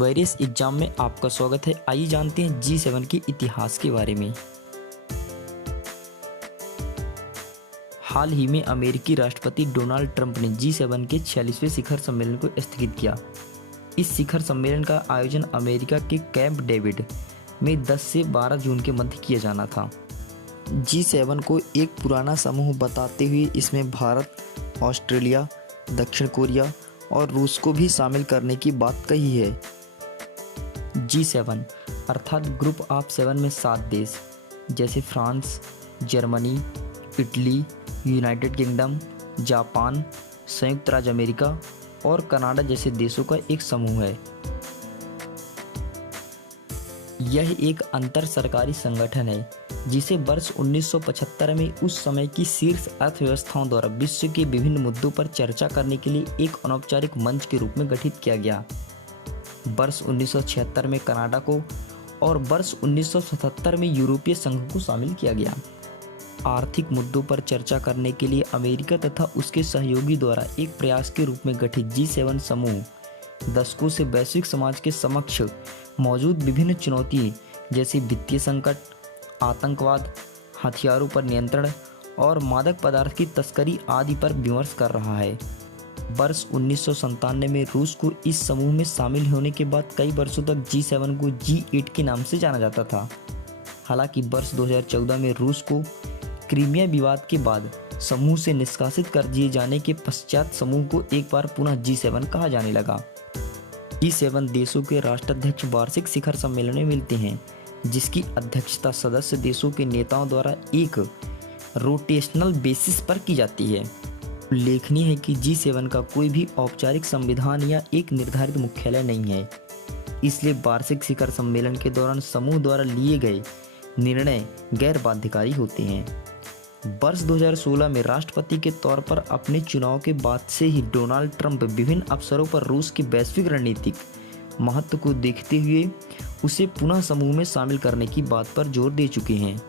Various exam में आपका स्वागत है। आइए जानते हैं G7 के इतिहास के बारे में। हाल ही में अमेरिकी राष्ट्रपति डोनाल्ड ट्रंप ने G7 के 46वें शिखर सम्मेलन को स्थगित किया। इस शिखर सम्मेलन का आयोजन अमेरिका के कैंप डेविड में 10 से 12 जून के मध्य किया जाना था। G7 को एक पुराना समूह बताते हुए इसमें भारत, ऑस्ट्रेलिया, दक्षिण कोरिया और रूस को भी शामिल करने की बात कही है। G7 अर्थात ग्रुप ऑफ 7 में 7 देश जैसे France, Germany, Italy, United kingdom, Japan, संयुक्त राज्य अमेरिका और कनाडा जैसे देशों का एक समूह है। यह एक अंतर सरकारी संगठन है जिसे वर्ष 1975 में उस समय की शीर्ष अर्थव्यवस्थाओं द्वारा विश्व के विभिन्न मुद्दों पर चर्चा करने के लिए एक अनौपचारिक मंच के रूप में गठित किया गया। वर्ष 1976 में कनाडा को और वर्ष 1977 में यूरोपीय संघ को शामिल किया गया। आर्थिक मुद्दों पर चर्चा करने के लिए अमेरिका तथा उसके सहयोगी द्वारा एक प्रयास के रूप में गठित G7 समूह दशकों से वैश्विक समाज के समक्ष मौजूद विभिन्न चुनौतियों जैसे वित्तीय संकट, आतंकवाद, हथियारों पर नियंत्रण और मादक पदार्थ की तस्करी आदि पर विमर्श कर रहा है। वर्ष 1997 में रूस को इस समूह में शामिल होने के बाद कई वर्षों तक G7 को G8 के नाम से जाना जाता था। हालांकि वर्ष 2014 में रूस को क्रीमिया विवाद के बाद समूह से निष्कासित कर दिए जाने के पश्चात समूह को एक बार पुनः G7 कहा जाने लगा। G7 देशों के राष्ट्राध्यक्ष वार्षिक शिखर सम्मेलन में मिलते हैं, जिसकी अध्यक्षता सदस्य देशों के नेताओं द्वारा एक रोटेशनल बेसिस पर की जाती है। उल्लेखनीय है कि G7 का कोई भी औपचारिक संविधान या एक निर्धारित मुख्यालय नहीं है, इसलिए वार्षिक शिखर सम्मेलन के दौरान समूह द्वारा लिए गए निर्णय गैर बाध्यकारी होते हैं। वर्ष 2016 में राष्ट्रपति के तौर पर अपने चुनाव के बाद से ही डोनाल्ड ट्रंप विभिन्न अवसरों पर रूस के वैश्विक रणनीतिक महत्व को देखते हुए उसे पुनः समूह में शामिल करने की बात पर जोर दे चुके हैं।